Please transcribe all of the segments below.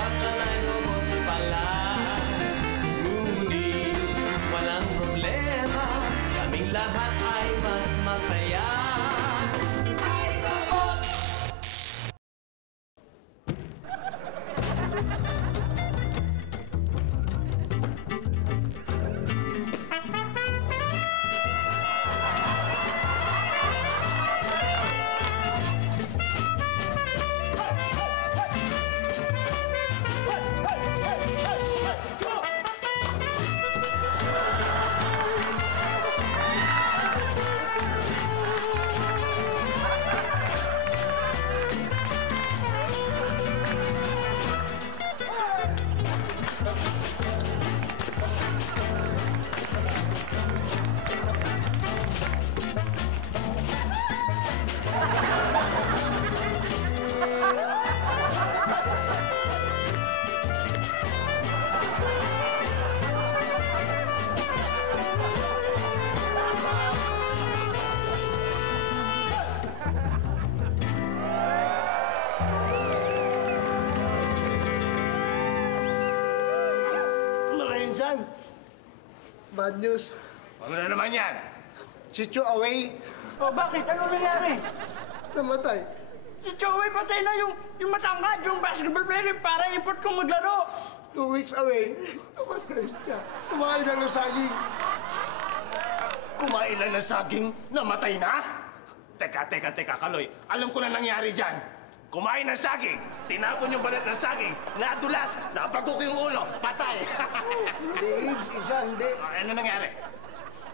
Akala ko buti pala. Ngunit walang problema, kaming lahat ay mas masaya. Ay, robot! Bad news. Ano na naman yan? Si Chu away. Oh, bakit? Ano nangyari? Namatay. Si Joey patay na yung matangkad, yung basketball player, para import kong maglaro. 2 weeks away. Namatay siya. Kumain na ng saging. Kumain lang ng saging, namatay na? Teka, Kaloy. Alam ko na nangyari dyan. Kumain ng saging, tinapon yung balat ng saging, nadulas, napagkok yung ulo, patay. Hindi, AIDS, hindi. Ano nangyari?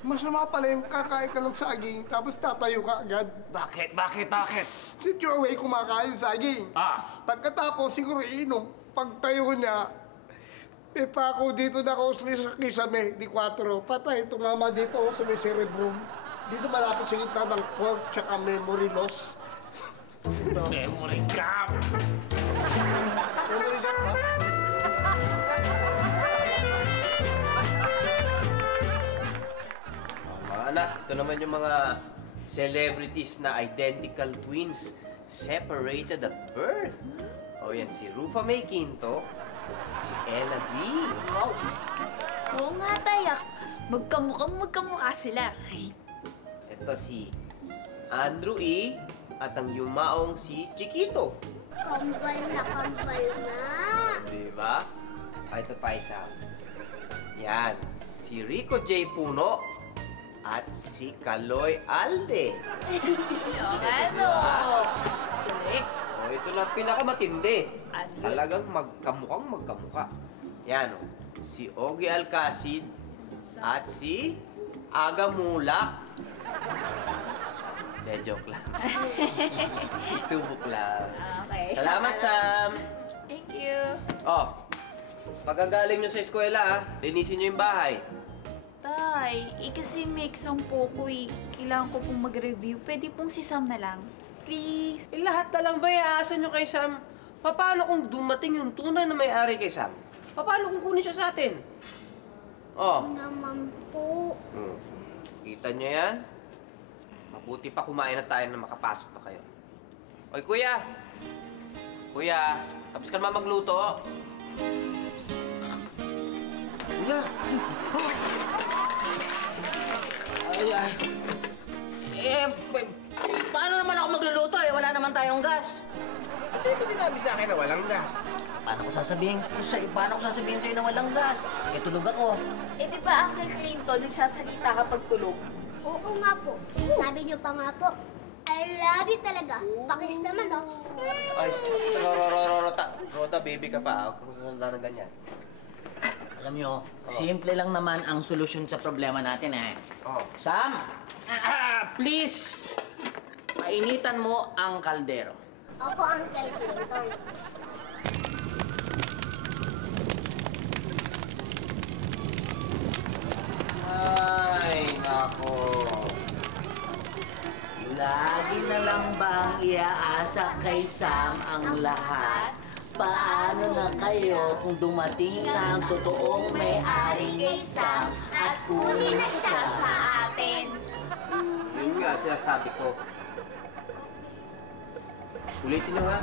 Masama pala yung kakain ka ng saging, tapos tatayo ka agad. Bakit? Si Joey kumakain ng saging. Pagkatapos, siguro iinom. Pagtayo niya, may pako dito na kausli sa kisame, di 4. Patay, tumama dito sa may cerebrum. Dito malapit sa gitna ng pork tsaka memory loss. Memory gap! Memory gap ba? Mga anak, ito naman yung mga celebrities na identical twins separated at birth. O yan, si Rufa May Quinto at si Ella V. Wow! Oo nga, Tayak. Magkamukha sila. Ito si Andrew E. at ang yumaong si Chiquito. Kambal na nga. Diba? Ito pa isa. Yan. Si Rico J. Puno at si Kaloy Alde. Ano? Oh, ito na pinakamatindi. Talagang magkamukha. Yan, si Ogie Alcacid at si Aga Mulak. Joke lang. Subok lang. Okay. Salamat, Sam. Thank you. Oh, pagkagaling nyo sa eskwela, linisin nyo yung bahay. Tay, kasi may exam po ko eh. Kailangan ko pong mag-review. Pwede pong si Sam na lang. Please. Lahat na lang ba iaasan nyo kay Sam? Paano kung dumating yung tunay na may-ari kay Sam? Paano kung kunin siya sa atin? Oh. Naman po. Kita nyo yan? Mabuti pa kumain na tayo na makapasok na kayo. Oy, Kuya! Kuya, tapos ka naman magluto. Kuya! Paano naman ako magluluto eh? Wala naman tayong gas. Hindi ko sinabi sa akin na walang gas. Paano ko sasabihin sa'yo na walang gas? Eh, tulog ako. Eh, di ba Uncle Clinton nagsasalita kapag tulog? Oo nga po. Sabi niyo pa nga po, I love you talaga. Pakis naman, oh. Ay, Rota, baby ka pa. Huwag kang sasanda ng ganyan. Alam nyo, simple lang naman ang solusyon sa problema natin eh. Sam, please, painitan mo ang kaldero. Opo, Uncle Clinton. Ay, nako. Lagi na lang bang iaasa kay Sam ang lahat? Paano na kayo kung dumating na ang totoong may-ari kay Sam at kunin na siya sa atin? Yun nga, sinasabi ko. Ulitin nyo, ha?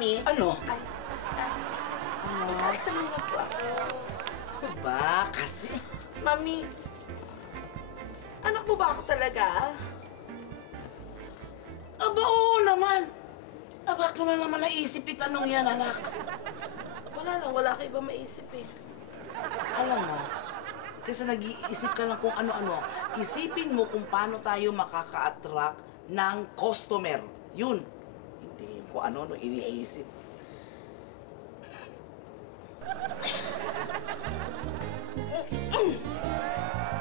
Mami? Ano? Ano na po ako? Ano ba? Kasi... Mami, anak mo ba ako talaga? Aba, oo naman. Aba, ko na naman naisip itanong yan, anak. Wala ka iba maisip eh. Alam mo, kasi nag-iisip ka lang kung ano-ano. Isipin mo kung paano tayo makaka-attract ng customer. Yun. Hindi kung ano-ano iniisip.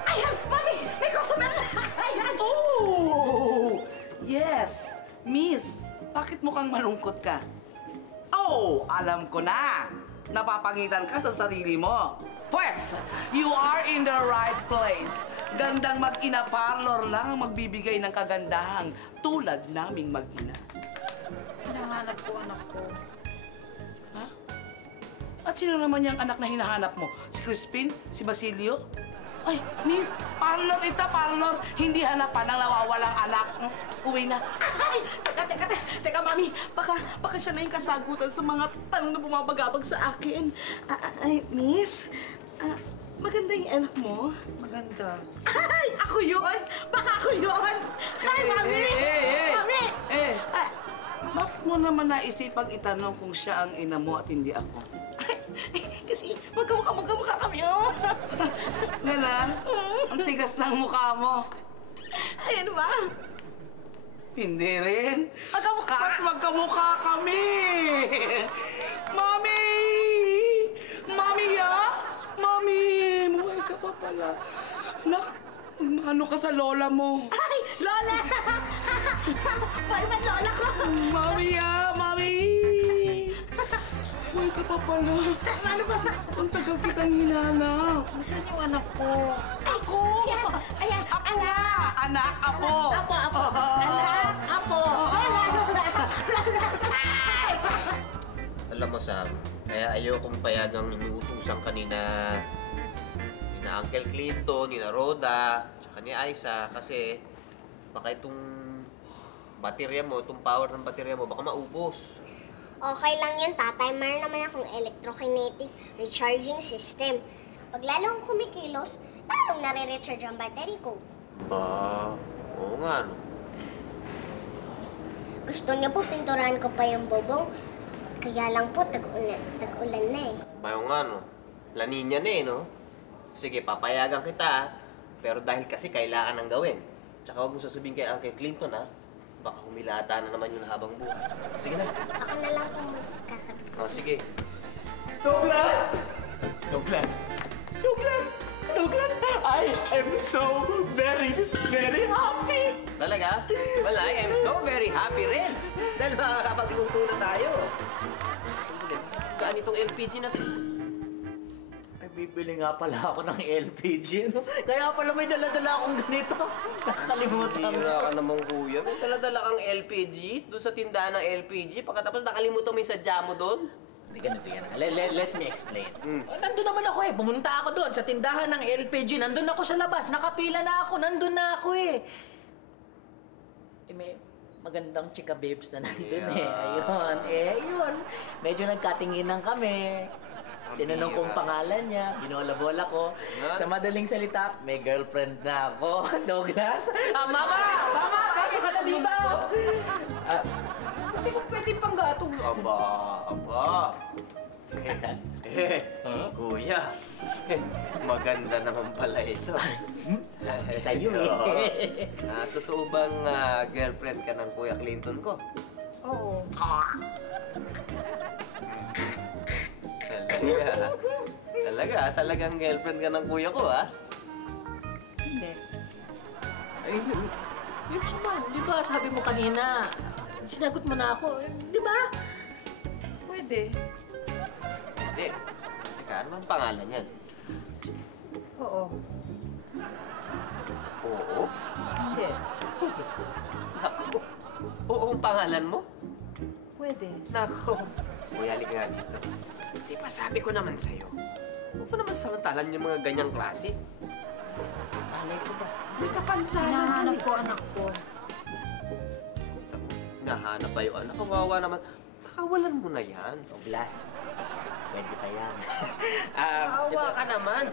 Ayan, Mami! May customer na! Ayan! Oh! Yes! Miss, bakit mukhang malungkot ka? Oh, alam ko na. Napapangitan ka sa sarili mo. Pwes, you are in the right place. Gandang mag-ina parlor lang ang magbibigay ng kagandahan tulad naming mag-ina. Hinahanap ko anak ko. Ha? At sino naman yung anak na hinahanap mo? Si Crispin? Si Basilio? Ay, miss, parlor ita, parlor. Hindi hanapan ng nawawalang anak. Uwi na. Ay! Teka, Mami. Baka siya na yung kasagutan sa mga tanong na bumabagabag sa akin. Ay, Miss, maganda yung anak mo? Maganda. Ay! Ako yun! Baka ako yun! Ay, Mami! Mami! Bakit mo naman naisipang itanong kung siya ang ina mo at hindi ako? Kasi magkamukha kami, oh! Ganon? Ang tigas ng mukha mo. Ayan ba? Hindi rin. Magkamukha? Mas magkamukha kami! Mami! Mami, ya? Mami! Buhay ka pa pala. Nak, magmano ka sa lola mo. Ay! Lola! Buhay man lola ko! Mami, ya? Mami! Buhay ka pa pala. Ano ba? Ang tagal kitang hinanap. Nasaan yung anak ko? Ako! Ayan! Ako nga! Anak, apo! Apo! Anak! Apo! Alam mo, Sam, kaya ayokong payagang inuutusan kanina ni na Uncle Clinton, ni na Rhoda, tsaka ni Aiza, kasi baka itong baterya mo, itong power ng baterya mo, baka maubos. Okay lang yun, tatay. Mayroon naman akong electrokinetic recharging system. Pag lalong kumikilos, lalong nare-recharge ang battery ko. Oo nga, no? Gusto niya po pinturahan ko pa yung bubong. Kaya lang po, tag-ulan na eh. Bayo nga, no? La Niña na eh, no? Sige, papayagan kita, pero dahil kasi kailangan nang gawin. Tsaka huwag mo sasabihin kay Uncle Clinton, ha? Baka humilata na naman yun habang buhay. Sige na. Ako na lang po magkasagot. Sige. Douglas! Douglas! Douglas! Douglas! I am so very, very happy! Talaga? Wala, I am so very happy rin. Dahil makakapagluto na tayo. Gaan itong LPG na to. Ay, bibili nga pala ako ng LPG, no? Kaya pala may dala-dala akong ganito. Nakalimutan Hira ka naman, kuya. May dala-dala kang LPG doon sa tindahan ng LPG. Pagkatapos nakalimutan mo yung sadya mo doon. Hindi, ganito yan. Let me explain. Nandun naman ako eh. Pumunta ako doon sa tindahan ng LPG. Nandun ako sa labas. Nakapila na ako. Nandun na ako eh. May magandang chika babes na nandun eh. Ayun. Ayun. Medyo nagkatinginan kami. Tinanong kong pangalan niya. Binola-bola ko. Sa madaling salita, may girlfriend na ako. Douglas. Mama! Mama! Pasok ka na dito! Hindi ko pwede pang gatong. Aba. Kuya. Maganda naman pala ito. Sa'yo eh. Totoo bang girlfriend ka ng Kuya Clinton ko? Oo. Talagang girlfriend ka ng kuya ko, ha? Hindi. Ay, yung saman, di ba? Sabi mo kanina, sinagot mo na ako, di ba? Pwede. Hindi. Teka, ano ang pangalan niyan? Oo. Oo? Hindi. Naku. Oo ang pangalan mo? Pwede. Naku. Kuya, halika nga dito. Di ba sabi ko naman sa'yo? Huwag mo naman samantalan yung mga ganyang klase. Alay ko ba? May kapansanan. Hinahanap ko anak ko. Nahanap ba yung anak? Kawawa naman. Baka Pakawalan mo na yan. Douglas, pwede pa yan. Awa ka naman.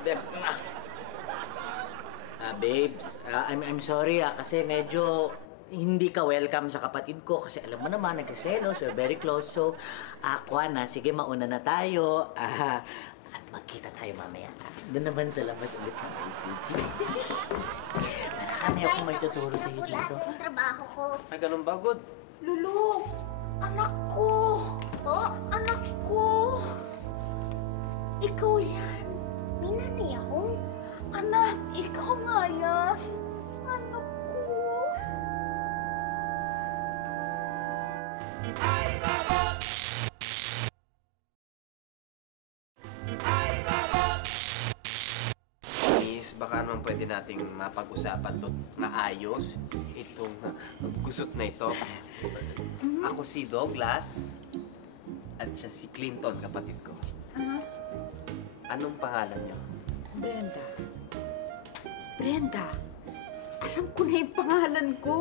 Babes, I'm sorry kasi medyo hindi ka welcome sa kapatid ko kasi alam mo naman, nagkaselos, we're very close. So, Kwan, sige, mauna na tayo. At magkita tayo mamaya. Doon naman sa labas ulit ng LPG. Marami akong may tuturo sa iyo dito. Yung trabaho ko. Ay, ganun ba, good? Lulu, anak ko. Po? Anak ko. Ikaw yan. May nanay ako. Anak, ikaw nga yan. Anak ko. Miss, baka naman pwede nating mapag-usapan to na ayos. Itong gusot na ito. Ako si Douglas at siya si Clinton, kapatid ko. Anong pangalan niyo? Brenda. Brenda, alam ko na yung pangalan ko.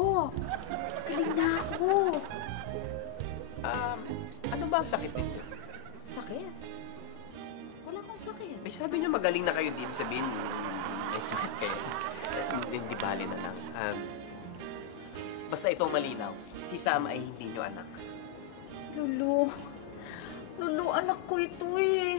Galing na ako. Ano ba ang sakit ninyo? Sakit? Wala akong sakit. May sabi niyo magaling na kayo, di sabihin may sakit kayo. Hindi bali na lang. Basta itong malinaw, si Sam ay hindi niyo anak. Lulu. Lulu, anak ko ito eh.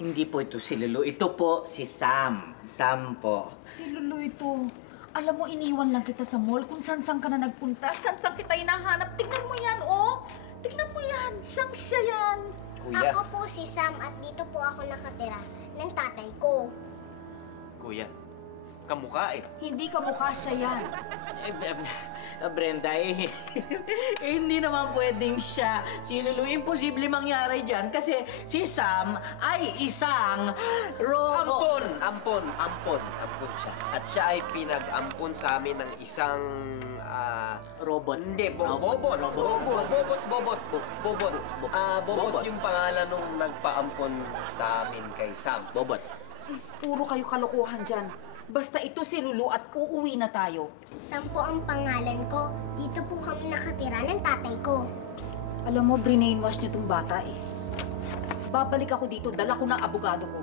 Hindi po ito si Lulu. Ito po si Sam. Sam po. Si Lulu ito. Alam mo, iniwan lang kita sa mall kung saan-saan ka na nagpunta. Saan-saan kita hinahanap. Tignan mo yan, oh! Tignan mo yan! Siyang-siya yan! Kuya. Ako po si Sam at dito po ako nakatira ng tatay ko. Kuya, kamukha eh. Hindi ka mukha siya yan. Brenda, hindi naman pwedeng siya. Si Lulu, imposible mangyari dyan kasi si Sam ay isang robot. Ampon siya. At siya ay pinag-ampon sa amin ng isang, Robot. Hindi, bobot. Bobot yung pangalan nung nagpa-ampon sa amin kay Sam. Bobot. Puro kayo kalokohan dyan. Basta ito si Lulu at uuwi na tayo. Sam po ang pangalan ko. Dito po kami nakatira ng tatay ko. Alam mo, brainwash niyo tong bata eh. Babalik ako dito, dala ko ng abogado ko.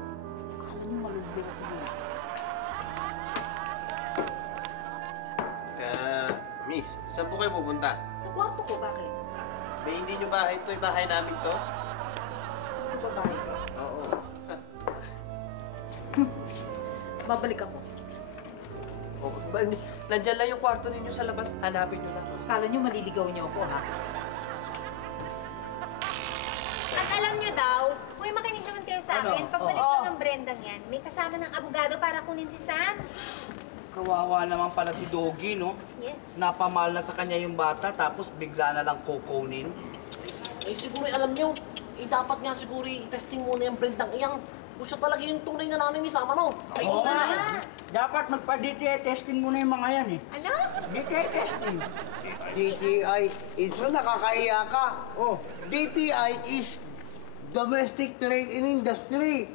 Kala niyo maluloko ko. Miss, saan po kayo pupunta? Sa kwarto ko, bakit? May hindi nyo bahay to, yung bahay namin to? Ano ba bahay ko? Oo. Babalik ako. Nandiyan lang yung kwarto ninyo sa labas. Hanapin nyo lang. Kala niyo maliligaw niyo ako, ha? At alam nyo daw, uy, makinig naman kayo sa akin. Pagbalik ko ng Brendang yan, may kasama ng abogado para kunin si Sam. Kawawa naman pala si Doggy, no? Yes. Napamahal na sa kanya yung bata, tapos bigla na lang kukunin. Eh, siguro alam nyo, dapat nga siguro i-testing muna yung Brendang iyang kung siya talaga yung tunay na nanay ni Sam, ano? Oo nga. Dapat magpa-DTI testing muna yung mga yan eh. Ano? DTI testing. DTI, it's nakakahiya ka. Oh. DTI is Domestic Trade in Industry.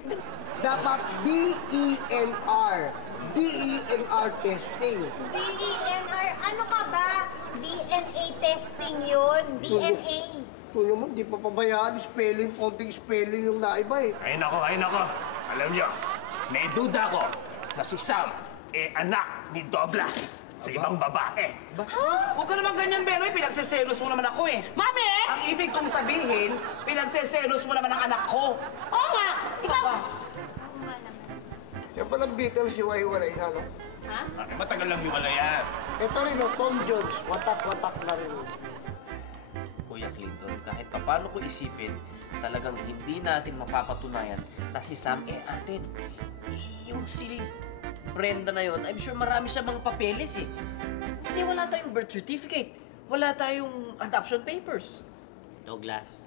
Dapat DENR. DENR testing. DENR? Ano ka ba? DNA testing yun. DNA. Ito naman, di pa pabayaan. Spelling, konting spelling yung naiba eh. Ay nako. Alam niyo, may duda ko na si Sam anak ni Douglas sa ibang babae. Huwag ka naman ganyan, Benoy. Pinagseselos mo naman ako eh. Mami! Ang ibig kong sabihin, pinagseselos mo naman ang anak ko. Oo nga! Ikaw! Yan palang Beatles yung hiwalay na, no? Matagal lang hiwala yan. Ito rin, no? Tom Jones. Watak-watak na rin. Kuya Clinton, kahit paano ko isipin, talagang hindi natin mapapatunayan na si Sam atin. Yung si Brenda na yon, I'm sure marami siya mga papeles eh. Hindi, wala tayong birth certificate. Wala tayong adoption papers. Douglas,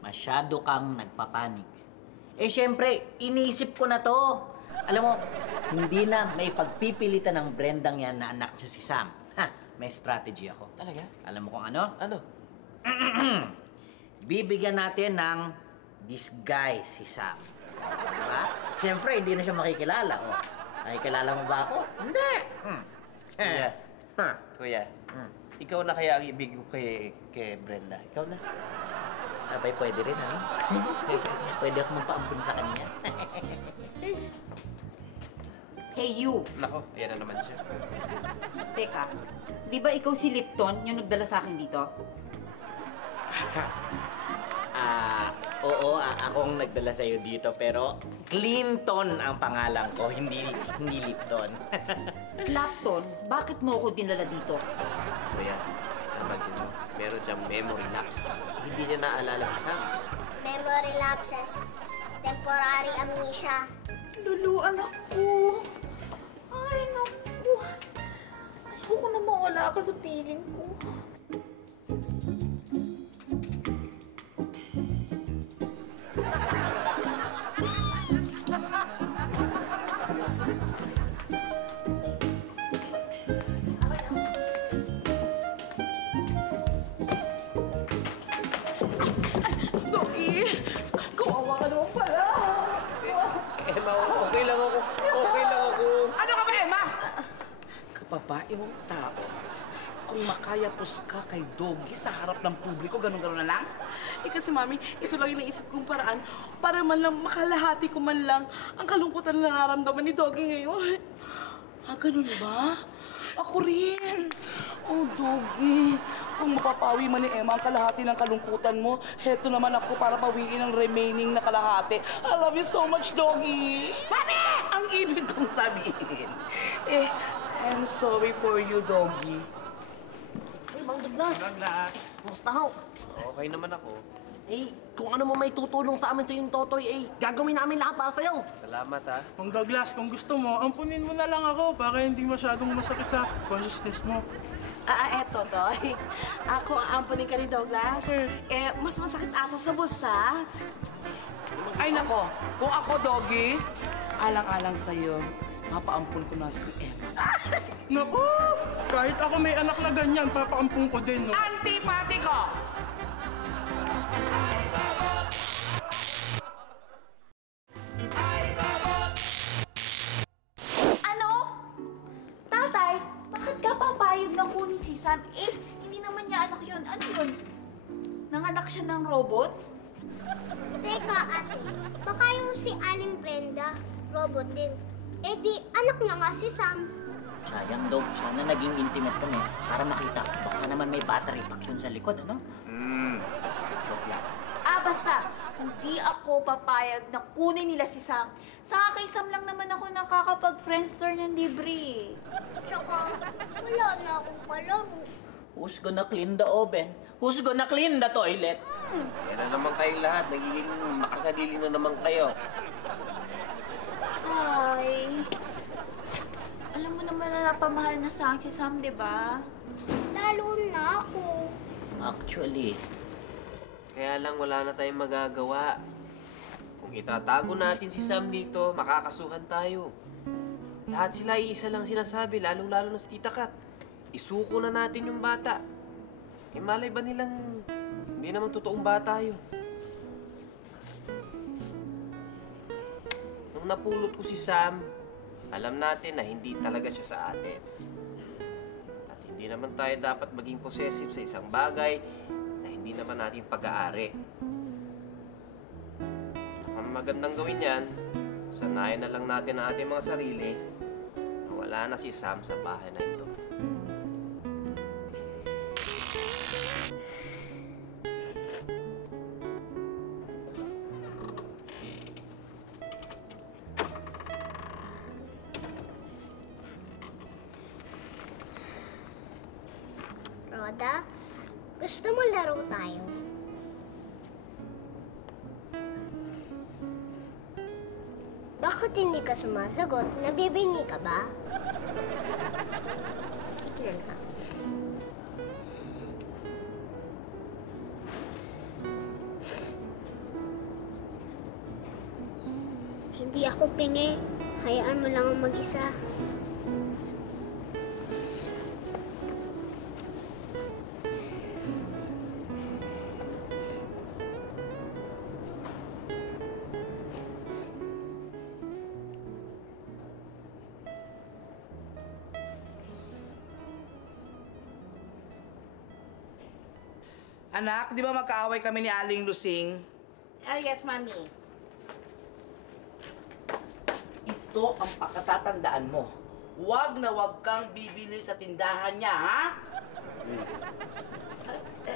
masyado kang nagpapanik. Eh, syempre, iniisip ko na to. Alam mo, hindi na may pagpipilitan ng Brendang yan na anak niya si Sam. May strategy ako. Talaga? Alam mo kung ano? Ano? Bibigyan natin ng disguise si Sam. Diba? Siyempre, hindi na siya makikilala. Nakikilala mo ba ako? Hindi. Kuya, ikaw na kaya ang ibig ko kay Brenda. Ikaw na. Abay, pwede rin, ano? Pwede ako magpaampun sa kanya. Hey, you! Nako, ayan na naman siya. Teka, di ba ikaw si Lipton yung nagdala sa akin dito? Oo, akong nagdala sa'yo dito, pero Clinton ang pangalan ko, hindi Lipton. Clapton, bakit mo ako dinala dito? Kuya, napansin mo, meron siyang memory lapse. Hindi niya naalala si Sam. Memory lapses. Temporary amnesia. Luluan ako. Ay, naku. Ayoko na mawala ka sa piling ko. Doggy! Kawawa ka naman pala! Emma, okay lang ako. Okay lang ako. Ano ka ba, Emma? Kababae mong tao. Kung makayapos ka kay Doggy sa harap ng publiko, ganun-ganun na lang? Eh kasi, Mami, ito lang yung naisip kong paraan para man lang makalahati ko man lang ang kalungkutan na nararamdaman ni Doggy ngayon. Ganun ba? Ako rin. Oh, Doggy. Kung mapapawi man ni Emma ang kalahati ng kalungkutan mo, heto naman ako para pawiin ang remaining na kalahati. I love you so much, Doggy. Mami! Ang ibig kong sabihin. I'm sorry for you, Doggy. Mang Douglas. Kumusta ho? Okay naman ako. Kung ano mo may tutulong sa amin sa yung Totoy, gagawin namin lahat para sa'yo. Salamat, ha. Mang Douglas, kung gusto mo, ampunin mo na lang ako para hindi masyadong masakit sa consciousness mo. Eto, Toy. Ako ang ampunin ka ni Douglas. Mas masakit ata sa bulsa. Ay, nako. Kung ako, Doggy, alang-alang sa'yo, mapaampun ko na si Emma. Naku! Kahit ako may anak na ganyan, papaampun ko din, no? Antipati ko! Ano? Tatay, bakit ka papayag na kunin si Sam? Hindi naman niya anak yun. Ano yun? Nanganak siya ng robot? Teka, ate. Baka yung si Aling Brenda, robot din. Di, anak niya nga si Sam. Sayang, Dog. Sana naging intimate kami para makita ko. Baka naman may battery pack yun sa likod, ano? Joke lang. Basta, hindi ako papayag na kunin nila si Sam. Sa kay Sam lang naman ako nakakapag-friendster ng libre. Tsaka, wala na akong kalaro. Who's gonna clean the oven? Who's gonna clean the toilet? Yan na naman kayong lahat. Nagiging makasarili na naman kayo. Ay. Alam mo naman na napamahal na sa akin si Sam, di ba? Lalo na ako. Actually, Kaya lang wala na tayong magagawa. Kung itatago natin si Sam dito, makakasuhan tayo. Lahat sila iisa lang sinasabi, lalong-lalo na si Tita Kat. Isuko na natin yung bata. Malay ba nilang hindi naman totoong bata yun? Nung napulot ko si Sam, alam natin na hindi talaga siya sa atin. At hindi naman tayo dapat maging possessive sa isang bagay na hindi naman natin pag-aari. Ang magandang gawin yan, sanayan na lang natin ang ating mga sarili na wala na si Sam sa bahay na ito. Roda, gusto mo laro tayo? Bakit hindi ka sumasagot? Nabibingi ka ba? Tignan ka. Hindi ako pingi. Hayaan mo lang ang mag-isa. Anak, di ba magkaaway kami ni Aling Lusing? Yes, Mami. Ito ang pakatatandaan mo. Huwag na huwag kang bibili sa tindahan niya, ha?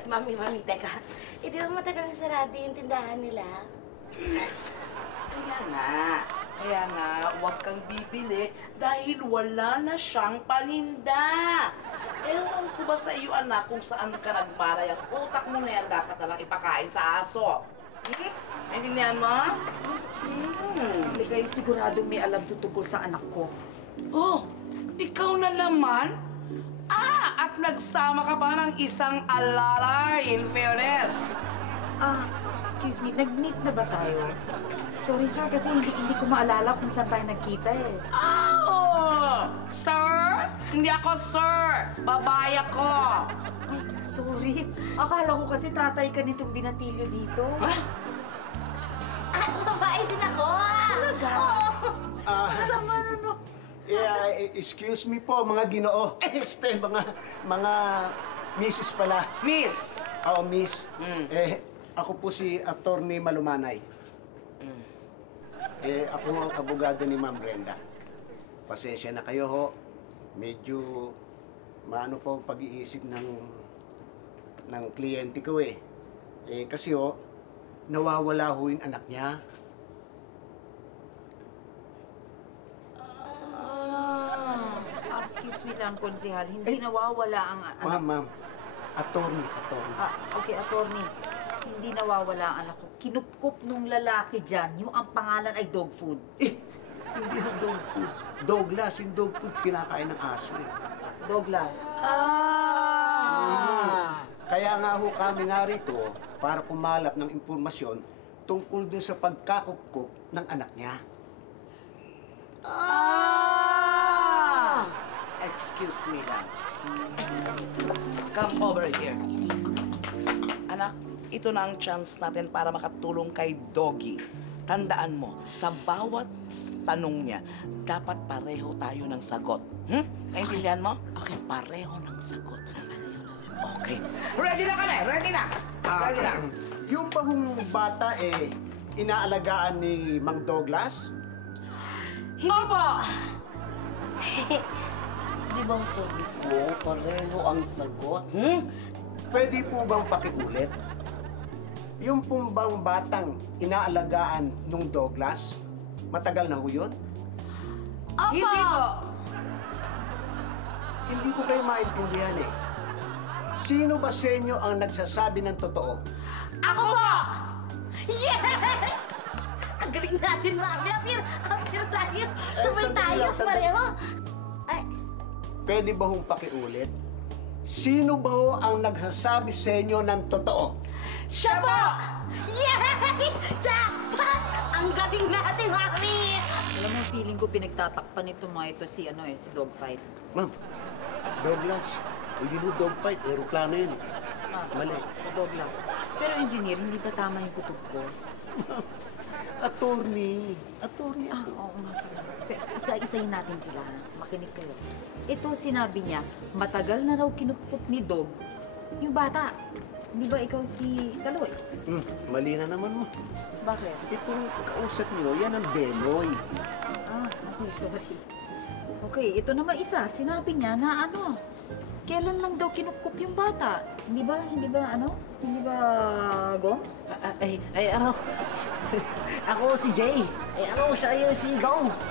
Mami, teka. Di ba matagal na sarado yung tindahan nila? Kaya nga, huwag kang bibili dahil wala na siyang paninda. Ewan ko ba sa iyo, anak, kung saan ka nagmaray at utak mo na yan dapat na lang ipakain sa aso. Naintindihan mo? Hindi kayo siguradong may alam tutungkol sa anak ko. Oh, ikaw na naman? At nagsama ka pa ng isang alalay, in fairness. Excuse me, nag-meet na ba tayo? Sorry sir, kasi hindi ko maalala kung saan tayo nagkita eh. Oh! Sir? Hindi ako sir. Babae ako. Ay, sorry. Akala ko kasi tatay ka nitong binatilyo dito. Babae din ako! Talaga? Sama no. Excuse me po, mga ginoo. mga Mrs. pala. Miss? Oo, Miss. Ako po si Attorney Malumanay. Ako ang abogado ni Ma'am Brenda. Pasensya na kayo ho. Medyo maano po ang pag-iisip ng kliyente ko eh. Kasi ho, nawawala ho yung anak niya. Excuse me lang, konsehal. Hindi nawawala ang anak. Ma'am. Attorney. Okay, attorney. Hindi nawawala ang anak ko. Kinupkup nung lalaki dyan, yung ang pangalan ay dog food. Hindi ho dog food. Douglas, yung dog food kinakain ng aso eh. Douglas. Kaya nga ho kami nga rito para kumalap ng impormasyon tungkol dun sa pagkakupkup ng anak niya. Excuse me lang. Come over here. Anak, ito na ang chance natin para makatulong kay Doggy. Tandaan mo, sa bawat tanong niya, dapat pareho tayo ng sagot. Naintindihan mo? Okay, pareho ng sagot. Okay. Ready na kami! Ready na! Ready na! Yung bahong bata inaalagaan ni Mang Douglas? Hindi po! Di bang sabi ko, pareho ang sagot? Pwede po bang pakiulit? Yung pong bang batang inaalagaan nung Douglas, matagal na ho yun? Hindi po! Hindi ko kayo maintindihan eh. Sino ba sa inyo ang nagsasabi ng totoo? Ako po! Yes! Ang galing natin, Mami. Apir tayo. Sabay tayo, pareho. Pwede ba hong pakiulit? Sino ba ho ang nagsasabi sa inyo ng totoo? Siya po! Yay! Jackpot! Ang galing natin, Mami! Alam mo, feeling ko pinagtatakpan nito mga ito si Dogfight. Ma'am, Douglas, hindi ho dogfight, aeroplano yun. Mali. Douglas. Pero engineer, hindi ba tama yung kutob ko? Attorney ako. Oo nga pala. Pero isa-isayin natin sila. Makinig kayo. Ito sinabi niya, matagal na raw kinupkup ni Dog yung bata. Di ba ikaw si Kaloy? Mali na naman mo. Bakit? Itong kausap niyo, yan ang Benoy. Okay, sorry. Okay, ito naman isa. Sinabi niya na kailan lang daw kinupkup yung bata. Hindi ba, Gomes? Ako si Jay. Siya yung si Gomes.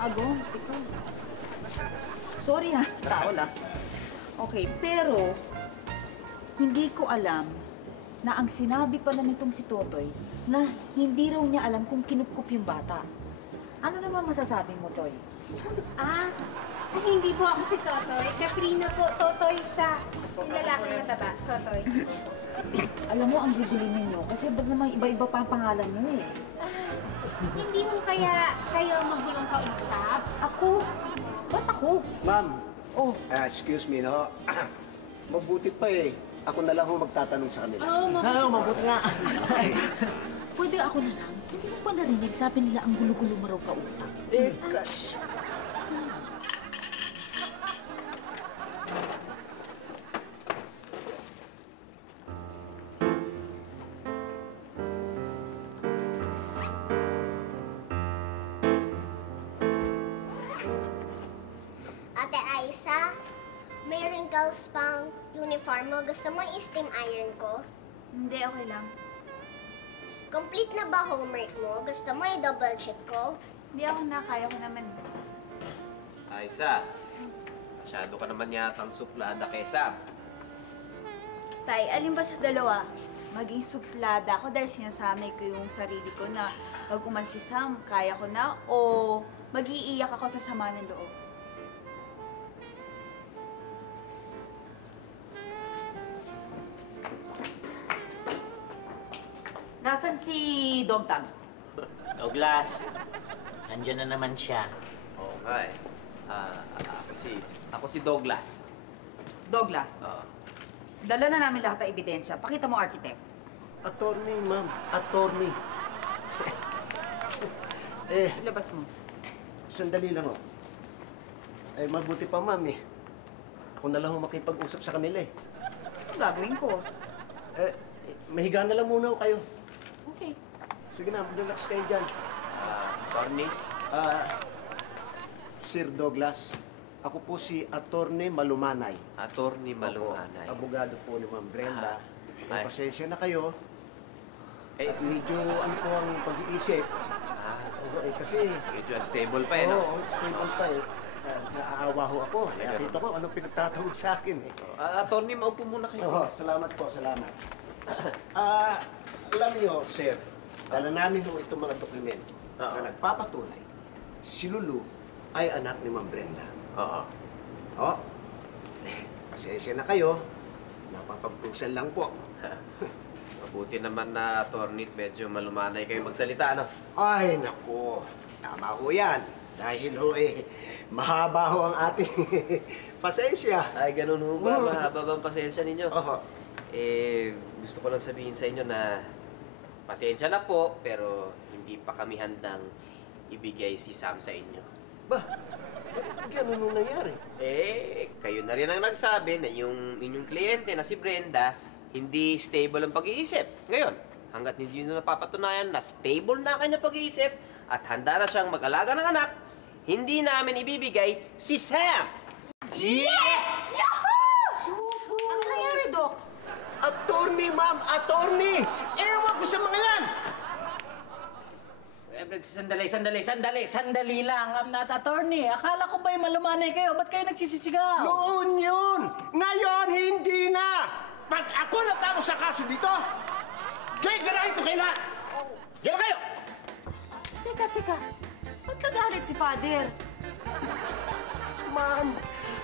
Gomes, ikaw. Sorry ha, tao lang. Okay, pero hindi ko alam na ang sinabi pala nitong si Totoy na hindi raw niya alam kung kinupkup yung bata. Ano naman masasabi mo, Toy? Hindi po ako si Totoy. Katrina po, Totoy siya. Yung lalaki na taba, Totoy. Alam mo, ang gigilin ninyo kasi ba't naman iba-iba pa ang pangalan niyo eh. Hindi mo kaya kayo magulong kausap? Ako? Ba't ako? Ma'am, excuse me, no? Mabuti pa eh. Ako na lang ho magtatanong sa kanila. Mabuti nga. Pwede ako na lang. Hindi mo pa narinig, sabi nila ang gulo-gulo mo raw kausap. Gosh. Aisa, may wrinkles pang uniform mo. Gusto mo i-steam iron ko? Hindi, okay lang. Complete na ba homework mo? Gusto mo i-double check ko? Hindi ako na, kaya ko naman. Aisa, masyado ka naman yatang suplada kay Sam. Tay, alin ba sa dalawa? Maging suplada ako dahil sinasanay ko yung sarili ko na pag umalis si Sam, kaya ko na, o mag-iiyak ako sa sama ng loob? Nasaan si Dogtag? Douglas, nandyan na naman siya. Oo nga eh. Ako si Douglas. Douglas, dala na namin lahat ng ebidensya. Pakita mo, architect. Attorney, ma'am. Attorney. Ilabas mo. Sandali lang, mabuti pa, ma'am, Ako na lang makipag-usap sa kanila, Ang gagawin ko. Mahiga na lang muna kayo. Okay. Sige na, relax kayo dyan. Attorney? Sir Douglas, ako po si Attorney Malumanay. Attorney Malumanay. Abogado po ni Ma'am Brenda. Ay. Pasensya na kayo. Medyo ano po ang pag-iisip. Kasi... Medyo unstable pa no? Oo, stable pa Naaawa ho ako. Nakita ko anong pinagtatawag sa akin Attorney, maupo muna kayo. Oo, salamat po, salamat. Alam niyo, sir, dala namin ho itong mga dokumento na nagpapatunay si Lulu ay anak ni Ma'am Brenda. Oo. Pasensya na kayo. Napapagpusan lang po. Mabuti naman na, attorney, medyo malumanay kayo magsalita, no? Ay, naku. Tama ho yan. Dahil ho mahaba ho ang ating pasensya. Ay, ganun ho ba? Mahaba ba ang pasensya ninyo? Oo. Gusto ko lang sabihin sa inyo na pasensya na po, pero hindi pa kami handang ibigay si Sam sa inyo. Ba? Ganun nung nangyari? Kayo na rin ang nagsabi na yung inyong kliyente na si Brenda, hindi stable ang pag-iisip. Ngayon, hanggat hindi nyo napapatunayan na stable na ang kanyang pag-iisip at handa na siyang mag-alaga ng anak, hindi namin ibibigay si Sam! Yes! Yahoo! Ano nangyari, Doc? Attorney, ma'am! Attorney! Ewan ko sa mga yan! Sandali lang. I'm not attorney. Akala ko ba'y malumanay kayo? Ba't kayo nagsisisigaw? Noon yun! Ngayon, hindi na! Pag ako natalo sa kaso dito, gagarahin ko kayo lahat! Diyan kayo! Teka. Ba't nagalit si Father? Ma'am,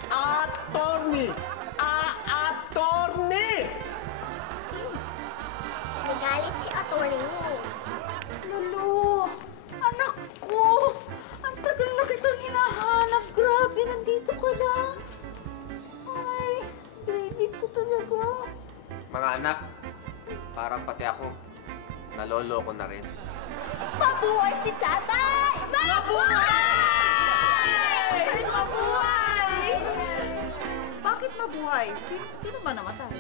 attorney! Attorney! Nagalit si attorney. Lulu! Anak ko! Ang tagal na kitang hinahanap. Grabe, nandito ka lang. Ay, baby ko talaga. Mga anak, parang pati ako, naloloko na rin. Mabuhay si tatay! Mabuhay! Mabuhay! Bakit mabuhay? Sino ba namatay?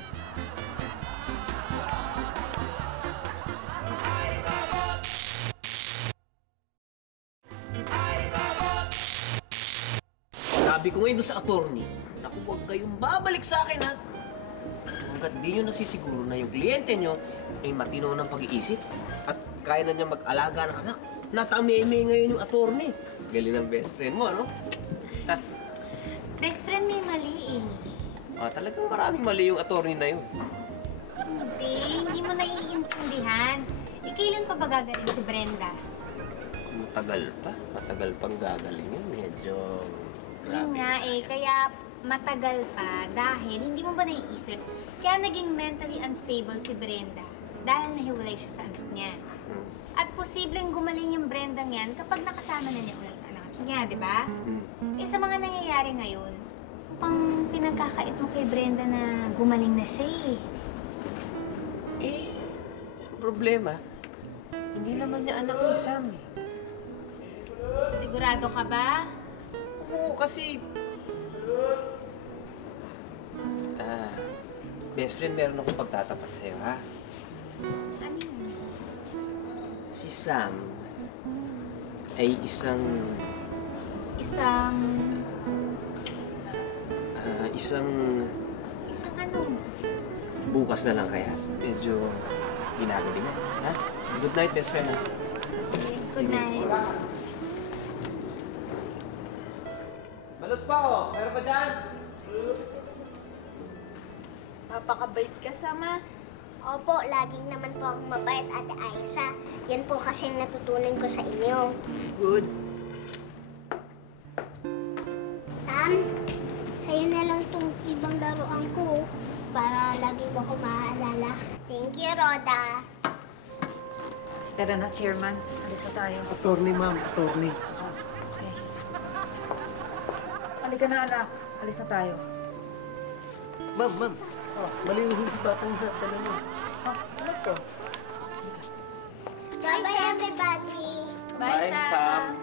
Sabi ko ngayon doon sa attorney, naku, huwag kayong babalik sa akin, ha? Hanggat di nyo nasisiguro na yung kliyente nyo ay matino ng pag-iisip at kaya na niya mag-alaga ng anak. Natameme ngayon yung attorney. Galing ng best friend mo, ano? Best friend may mali Talagang maraming mali yung attorney na yun. Hindi mo naiintindihan. Kailan pa ba gagaling si Brenda? Matagal pang gagaling yun. Medyo Yun grabe. nga kaya matagal pa dahil hindi mo ba naiisip, kaya naging mentally unstable si Brenda dahil nahiwalay siya sa anak niya. At posibleng gumaling yung Brenda yan kapag nakasama na niya ulit ang anak niya, di ba? Sa mga nangyayari ngayon, mukhang pinagkakait mo kay Brenda na gumaling na siya Problema, hindi naman niya anak si Sam Sigurado ka ba? Oo, kasi... best friend, meron akong pagtatapat sa'yo, ha? Ano yun? Si Sam ay isang... Isang Isang ano? bukas na lang kaya. Medyo ginagabi na. Ha? Good night, best friend. Ha? Good night. Balot pa, oh. Meron pa dyan? Papakabait ka, Sama. Opo, laging naman po akong mabait, Ate Aisa. Yan po kasi natutunan ko sa inyo. Good. Sam, sa'yo na lang itong ibang laruan ko para lagi mo ako maaalala. Thank you, Roda. Tara na, Chairman. Alis na tayo. Attorney, ma'am. Attorney. Okay. Halika na, anak. Alis na tayo. Ma'am, ma'am. Mali yung hindi batang dala mo. Ano to? Bye-bye, everybody. Bye, Sam.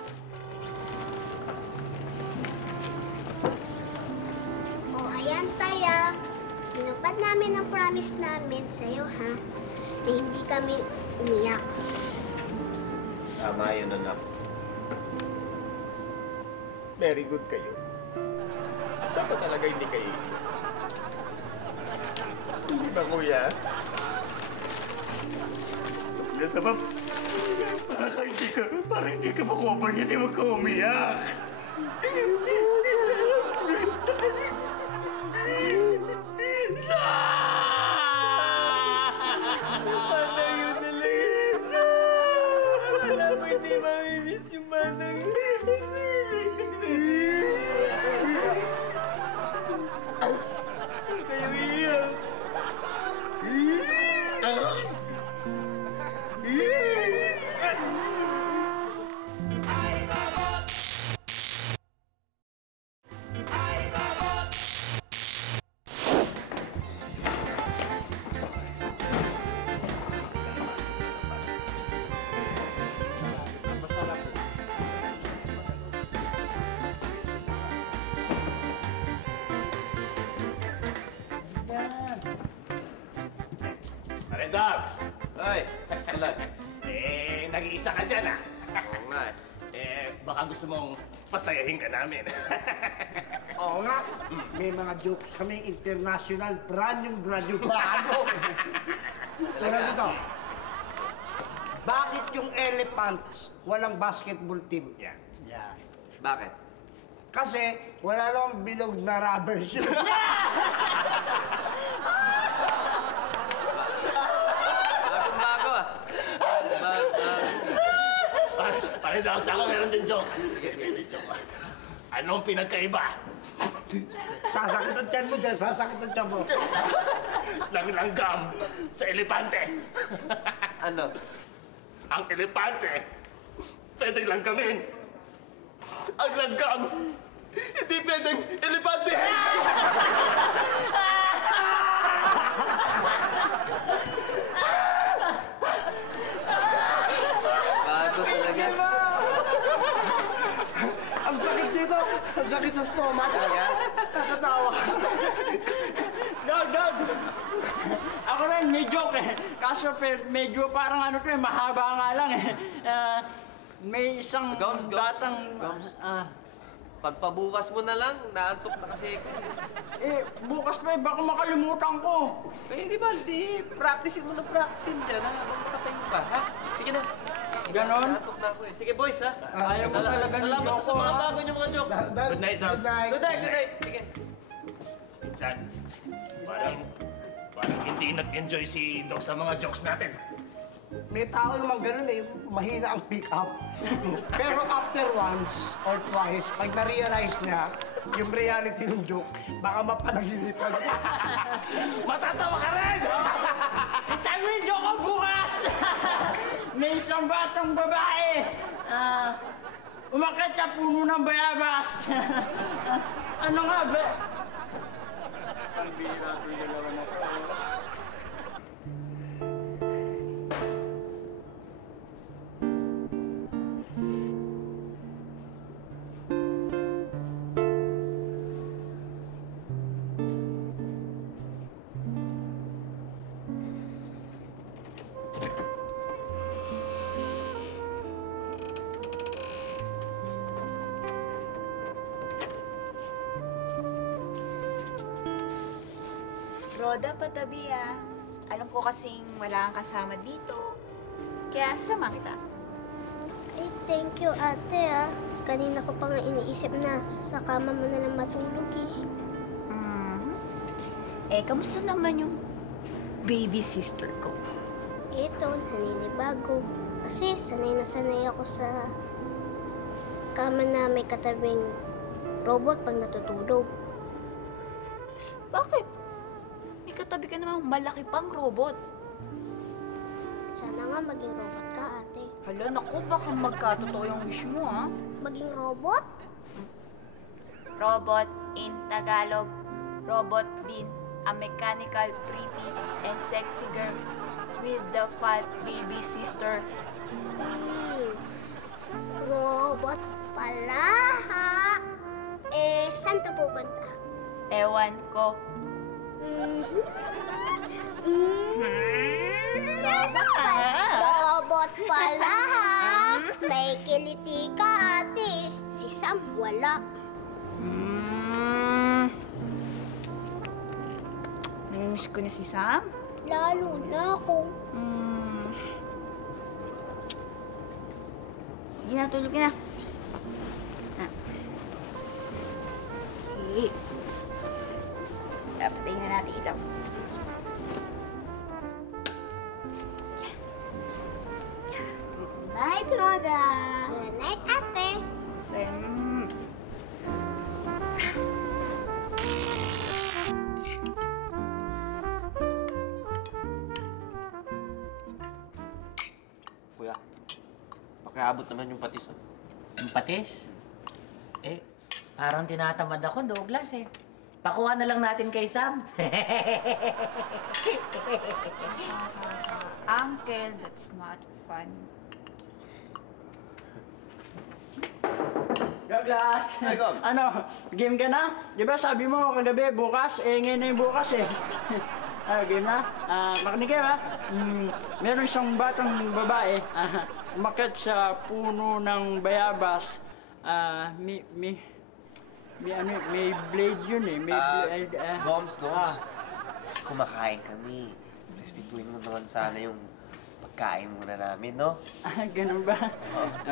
O, ayan, Taya. Tinupad namin ang promise namin sa'yo, ha? Na hindi kami umiyak. Tama yun, anak. Very good kayo. Dapat talaga hindi kayo iiyak. Hindi ba, kuya? Nasabab. Parang hindi ka makuha niya, di wag ka umiyak. Bata yun talaga. Wala ko hindi mamimiss yung bata yun. Kayo iyak. Pare Dogs! Ay, sulat. Nag-iisa ka dyan, ah. Oo nga. Baka gusto mong pasayahin ka namin. Oo nga. May mga jokes kami international, brand yung bago. Tara dito. Bakit yung elephants walang basketball team? Yan. Yan. Bakit? Kasi wala namang bilog na rubber shoe. Bagong-bago ah. Pare Dogs, ako meron din joke. Sige, joke. Anong pinagkaiba? Sasakit ang tiyan mo dyan, sasakit ang tiyan mo. Ng langgam sa elepante. Ano? Ang elepante, pwedeng langgamin. Ang langgam, hindi pwedeng elepante. Bago talaga. Ang sakit dito, ang sakit sa stomach. Nakatawa. Dog! Ako rin, may joke eh. Kaso medyo parang ano to eh, mahaba nga lang eh. May isang Goms. batang... Pagpabukas mo na lang, naantok na kasi ako. bukas pa eh, baka makalimutan ko. Kaya di ba, practicein mo na practicein dyan, ha? Habang nakatayo pa, ha? Sige na. Ganon? Naantok na ako eh. Sige, boys, ha? Ayaw ko talaga ng Salamat joke sa ko, mga ha? bago niyong mga joke. Good night, Dogs. Good night. Sige. Minsan, parang hindi nag-enjoy si Doc sa mga jokes natin. May tao naman ganun eh, mahina ang pick-up. Pero after once or twice, pag na-realize niya yung reality ng joke, baka mapanaginipan. Matatawa ka rin! Itay mo yung joke ko bukas! May isang batang babae. Umakyat sa puno ng bayabas. Ano nga ba? Ang bira itong dalawa na to. Roda, patabi ah. Alam ko kasing wala kang kasama dito. Kaya sama kita. Ay, thank you, ate, ah. Kanina ko pa nga iniisip na sa kama mo na lang matulog, eh. Kamusta naman yung baby sister ko? Ito, naninibago. Kasi sanay na sanay ako sa kama na may katabing robot pag natutulog. Bakit? May katabi ka namang malaki pang robot. Sana nga maging robot ka, ate. Hala, naku, baka magkatotoo yung wish mo, ha? Maging robot? Robot in Tagalog. Robot din. A mechanical, pretty, and sexy girl with the fat baby sister. Robot pala, ha? Saan to pupunta? Ewan ko. Robot pala, ha? May kiliti ka, ate. Si Sam, wala. Namimiss ko na si Sam? Lalo na ako. Sige na, tulog na. Okay. Patayin na natin ito. Good night, Roda. Good night, ate. Kuya, pakiabot naman yung patis. Oh. Yung patis? Parang tinatamad ako, Douglas eh. Pakuha na lang natin kay Sam. Uncle, that's not funny. Douglas! Hey, Goms. Ano, game ka na? Di ba sabi mo kagabi, bukas? Ngayon na yung bukas eh. Game na? Makinig kayo ha? Meron isang batang babae, umakyat sa puno ng bayabas. May blade yun eh. May blade. Goms. Kasi kumakain kami. Respetuhin mo naman sana yung pagkain muna namin, no? Ganun ba?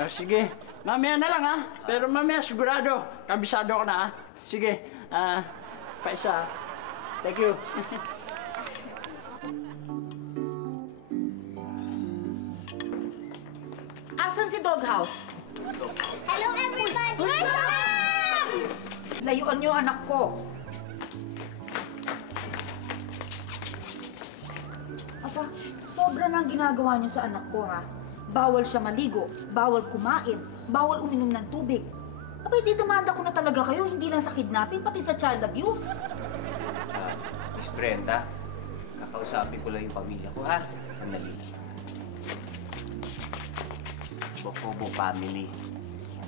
Sige. Mamaya na lang, ha? Pero mamaya sigurado, kabisado ko na, ha? Sige. Paisa. Thank you. Asan si Doghouse? Hello, everybody! Layuan niyo anak ko. Apa, sobra na ang ginagawa niyo sa anak ko, ha? Bawal siya maligo, bawal kumain, bawal uminom ng tubig. Abay, di demanda ko na talaga kayo, hindi lang sa kidnapping, pati sa child abuse. Miss Brenda, kakausapin ko lang yung pamilya ko, ha? Sandali. Bokobo family.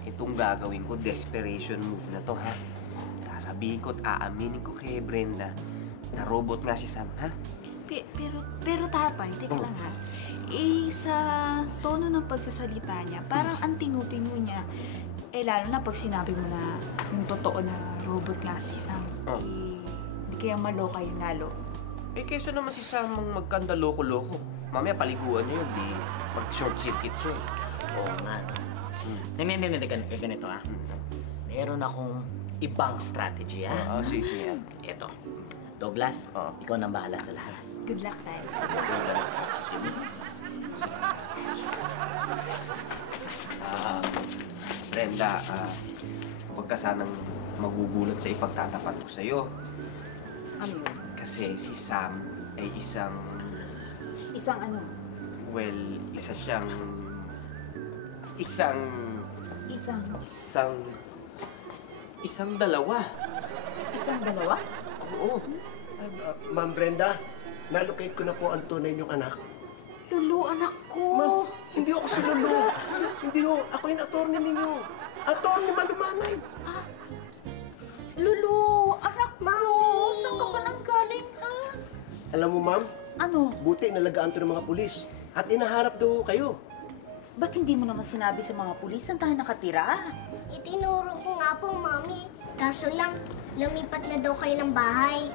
Itong gagawin ko, desperation move na to, ha? Sasabihin ko at aaminin ko kay Brenda na robot nga si Sam, ha? Pero Tapay, teka lang ha. Sa tono ng pagsasalita niya, parang ang tinutino niya. Lalo na pag sinabi mo na yung totoo na robot nga si Sam. Hindi kaya maloka yung lalo. Kaysa naman si Sam ang magkanda loko-loko. Mamaya paliguan niya yun, di mag-short circuit siya. Oo nga, no? Ganito, ha? Meron akong ibang strategy, ha? Sige. Ito. Douglas, ikaw nang bahala sa lahat. Good luck, Tay. Brenda, huwag ka sanang magugulat sa ipagtatapat ko sa'yo. Ano yun? Kasi si Sam ay isang... Isang ano? Well, isang... dalawa. Isang dalawa? Oo. Ma'am Brenda, nalocate ko na po ang tunay niyong anak. Lulu, anak ko. Ma'am, hindi ako si Lulu. Hindi ho. Ako yung attorney ninyo. Attorney Malumanay. Lulu, anak mo. Saan ka ba nanggaling, ha? Alam mo, ma'am, Ano? buti nalagaan to ng mga pulis. At inaharap daw kayo. Ba't hindi mo naman sinabi sa mga pulis saan tayo nakatira? Itinuro ko nga po, Mami. Kaso lang, lumipat na daw kayo ng bahay.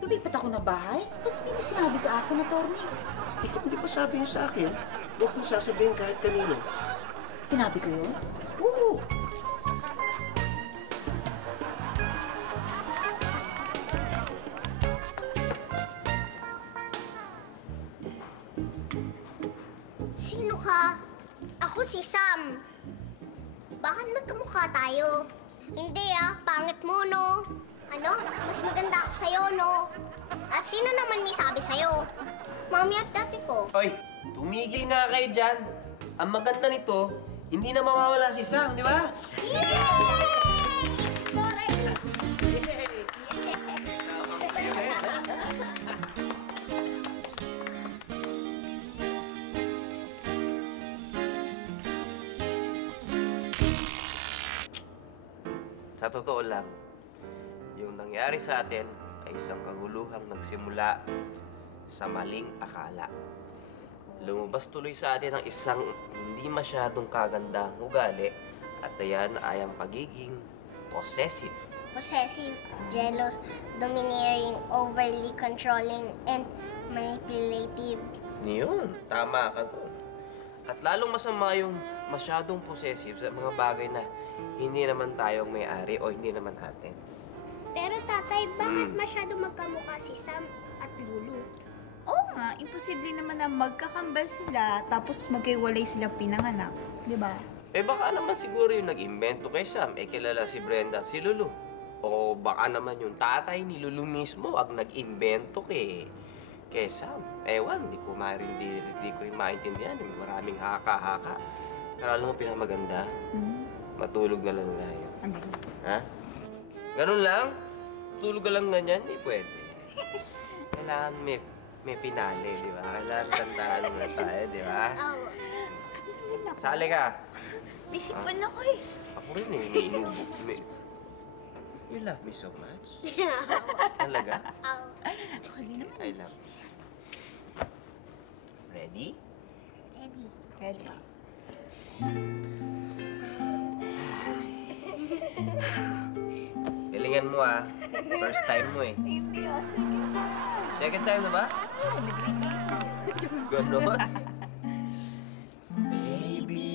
Lumipat ako na bahay? Ba't hindi mo sinabi sa akin, attorney? Hindi pa sabi yun sa akin. Huwag kong sasabihin kahit kanino. Sinabi ko yun? Oo. Sino ka? Ako si Sam. Bakit magkamukha tayo? Hindi pangit mo, no? Ano? Mas maganda ako sa'yo, no? At sino naman may sabi sa'yo? Mami at dati ko. Hoy, tumigil nga kayo dyan. Ang maganda nito, hindi na mawawala si Sam, di ba? Sa totoo lang, yung nangyari sa atin ay isang kaguluhang nagsimula sa maling akala. Lumabas tuloy sa atin ang isang hindi masyadong kagandang ugali at ayan ay ang pagiging possessive. Possessive, jealous, domineering, overly controlling, and manipulative. Yun, tama ka doon. At lalong masama yung masyadong possessive sa mga bagay na hindi naman tayong may-ari o hindi naman atin. Pero tatay, bakit masyado magkamukha si Sam at Lulu? Oo nga, imposible naman na magkakambal sila tapos magkaiwalay silang pinanganak. Di ba? Eh baka naman siguro yung nag-imbento kay Sam, kilala si Brenda, si Lulu. O baka naman yung tatay ni Lulu mismo ang nag-imbento kay Sam. Ewan, di ko rin maintindihan. Maraming haka-haka. Pero alam mo pinamaganda? Matulog na lang tayo. Ha? Ganun lang? Tulog ka lang ganyan? Hindi pwede. Kailangan may finale, di ba? Kailangan tandaan na tayo, di ba? Sali ka. Busy pa na ko eh. Ako rin You love me so much? Talaga? Ako din naman. I love you. Ready? Ready. Ready. Galingan mo First time mo eh. Hindi Second time na ba? Ganon. Baby,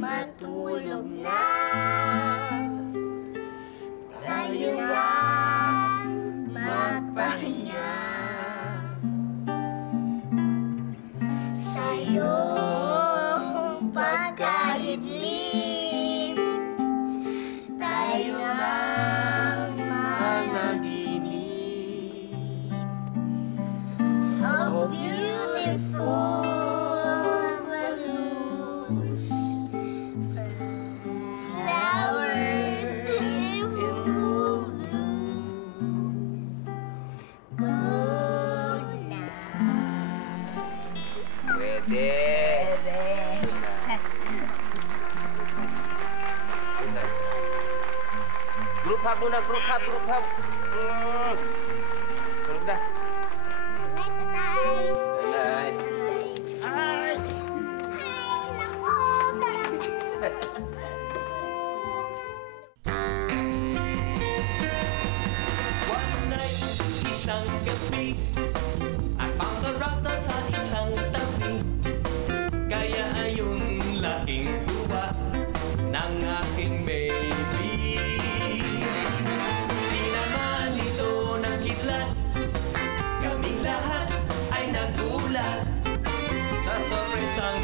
matulog na. Tayo na magpahinga. Sa'yo pagkaidlim. Tayo na managinip. Of beautiful balloons. Flowers in full bloom. Good night. Pwede. Group hug muna, group hug. Tulog na. Night, tatay. Night. Ay, nako, sarap. One night, isang gabi, I found a raptor sa isang tabi. Kaya ayun laking luha ng aking baby. Di naman ito nagkidlat, kaming lahat ay nagulat sa sorpresang